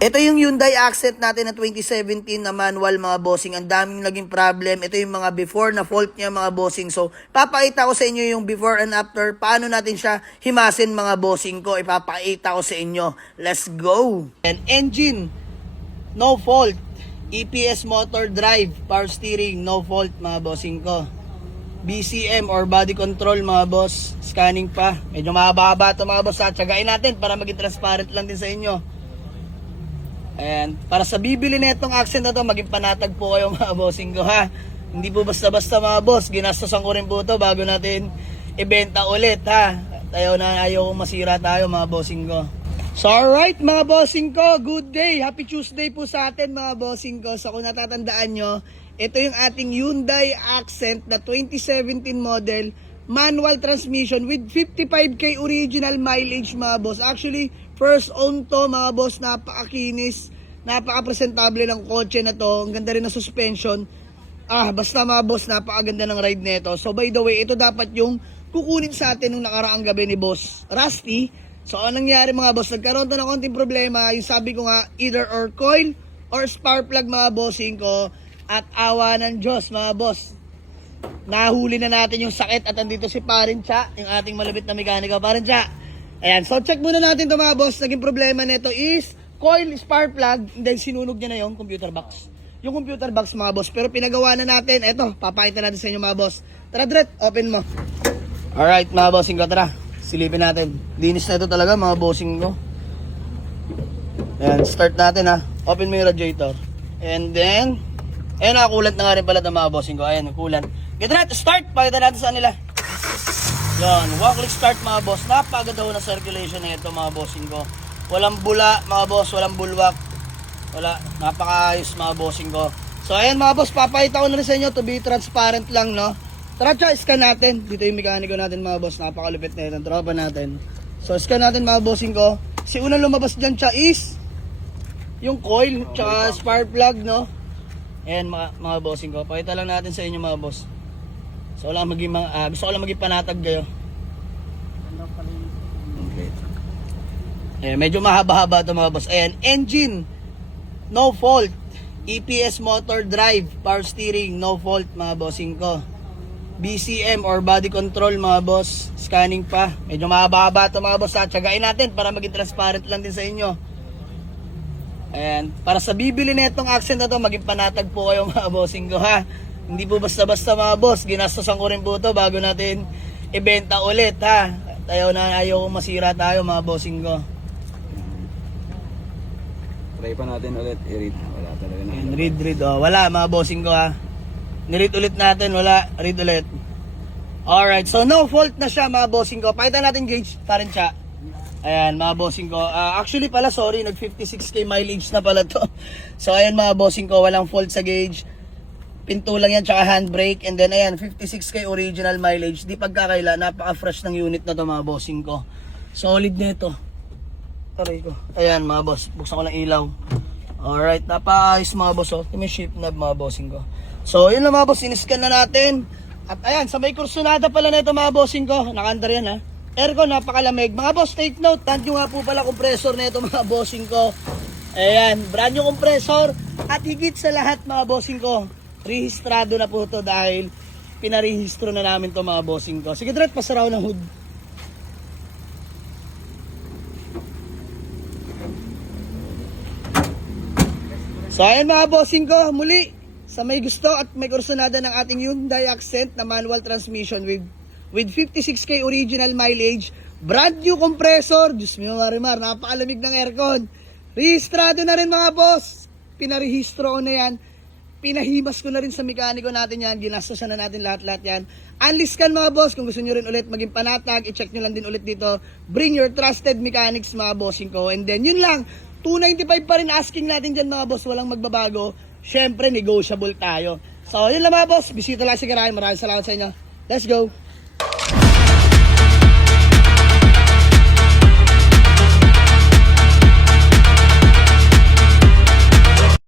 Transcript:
Ito yung Hyundai Accent natin na 2017 na manual mga bossing. Ang daming naging problem. Ito yung mga before na fault niya mga bossing. So, papakita ko sa inyo yung before and after. Paano natin siya himasin mga bossing ko. Ipapakita ko sa inyo. Let's go! And engine, no fault. EPS motor drive, power steering, no fault mga bossing ko. BCM or body control mga boss. Scanning pa. Medyo mahaba-haba ito mga boss. Tsagain natin para maging transparent lang din sa inyo. And para sa bibili na itong accent na to, maging panatag po kayo mga bossing ko ha. Hindi po basta-basta mga boss, ginastosan ko rin po ito bago natin ibenta ulit ha. Ayaw kong masira tayo mga bossing ko. So alright mga bossing ko, good day, happy Tuesday po sa atin mga bossing ko. So kung natatandaan nyo, ito yung ating Hyundai Accent na 2017 model, manual transmission with 55k original mileage mga boss. Actually, first own to mga boss, napakakinis, napaka-presentable ng kotse na to. Ang ganda rin ng suspension. Basta mga boss, napakaganda ng ride nito. So by the way, ito dapat yung kukunin sa atin nung nakaraang gabi ni boss Rusty. So anong nangyari mga boss, nagkaroon to ng konting problema. Yung sabi ko nga, either or coil or spark plug mga bossing ko. At awa ng Diyos mga boss, nahuli na natin yung sakit at andito si Parincha, yung ating malupit na mekaniko. Parincha, ayan, so check muna natin ito mga boss. Naging problema nito is coil, spark plug, and then sinunog niya na yung computer box. Yung computer box mga boss, pero pinagawa na natin. Eto, papakita natin sa inyo mga boss. Tara Dret, open mo. Alright mga bossing ko, tara, silipin natin. Linis na ito talaga mga bossing ko. Ayan, start natin ha. Open mo yung radiator. And then, ayan, nakakulant na nga rin pala ng mga bossing ko. Ayan, kulant. Get ready to start. Pakita natin sa nila. Yan, one click start mga boss. Napaganda ho na circulation na ito mga bossing ko. Walang bula mga boss, walang bulwak. Wala, napakaayos mga bossing ko. So ayan mga boss, papakita ko na rin sa inyo to be transparent lang, no. Tara, scan natin. Dito yung mekaniko natin mga boss. Napakalupit na ito, tropa natin. So scan natin mga bossing ko. Si unang lumabas dyan siya is yung coil, tsaka spark plug, no. Ayan mga bossing ko. Pakita lang natin sa inyo mga boss. So wala maging gusto ko lang maging panatag kayo. Okay. Ayan, medyo mahaba-haba ito mga boss. Ayan, engine, no fault. EPS motor drive, power steering, no fault mga bossing ko. BCM or body control mga boss. Scanning pa. Medyo mahaba-haba ito mga boss. Tsagain natin para maging transparent lang din sa inyo. Ayan, para sa bibili na itong accent na to, maging panatag po kayo mga bossing ko ha. Hindi po basta-basta mga boss, ginastosan ko rin po ito bago natin ibenta ulit ha. Ayaw kong masira tayo mga bossing ko. Try pa natin ulit, i-read. Wala talaga na. Read, wala mga bossing ko ha. Ni-read ulit natin, wala, read ulit. Alright, so no fault na siya mga bossing ko. Pakita natin gauge, parang siya. Ayan mga bossing ko. Actually pala, sorry, nag 56k mileage na pala to. So ayan mga bossing ko, walang fault sa gauge. Pinto lang yan, tsaka handbrake. And then ayan, 56k original mileage. Di pagkakaila, napaka-fresh ng unit na to mga bossing ko. Solid nito. Taray ko. Ayan mga boss, buksan ko lang ilaw. Alright, napaka-ayos mga boss. Ito may shape knob mga bossing ko. So yun lang mga boss, in-scan na natin. At ayan, sa may kursunada pala na ito mga bossing ko. Naka-under yan ha. Aircon, napakalamig. Mga boss, take note. Tanto nga po pala compressor na ito mga bossing ko. Ayan, brand new compressor. At higit sa lahat mga bossing ko, rehistrado na po ito dahil pinarehistro na namin ito mga bossing ko. Sige, Dret, pasaraw ng hood. So ayan mga bossing ko, muli, sa may gusto at may kursunada ng ating Hyundai Accent na manual transmission with 56k original mileage, brand new compressor, Diyos mo marimar, napakalamig ng aircon. Rehistrado na rin mga boss, pinarehistro ko na yan. Pinahimas ko na rin sa mekaniko natin yan. Ginastosan na natin lahat-lahat yan. Unlist kan mga boss. Kung gusto nyo rin ulit maging panatag, i-check nyo lang din ulit dito. Bring your trusted mechanics mga bossing ko. And then yun lang. 295 pa rin asking natin dyan mga boss. Walang magbabago. Syempre negotiable tayo. So yun lang mga boss. Bisita lang si Karay. Maraming salamat sa inyo. Let's go.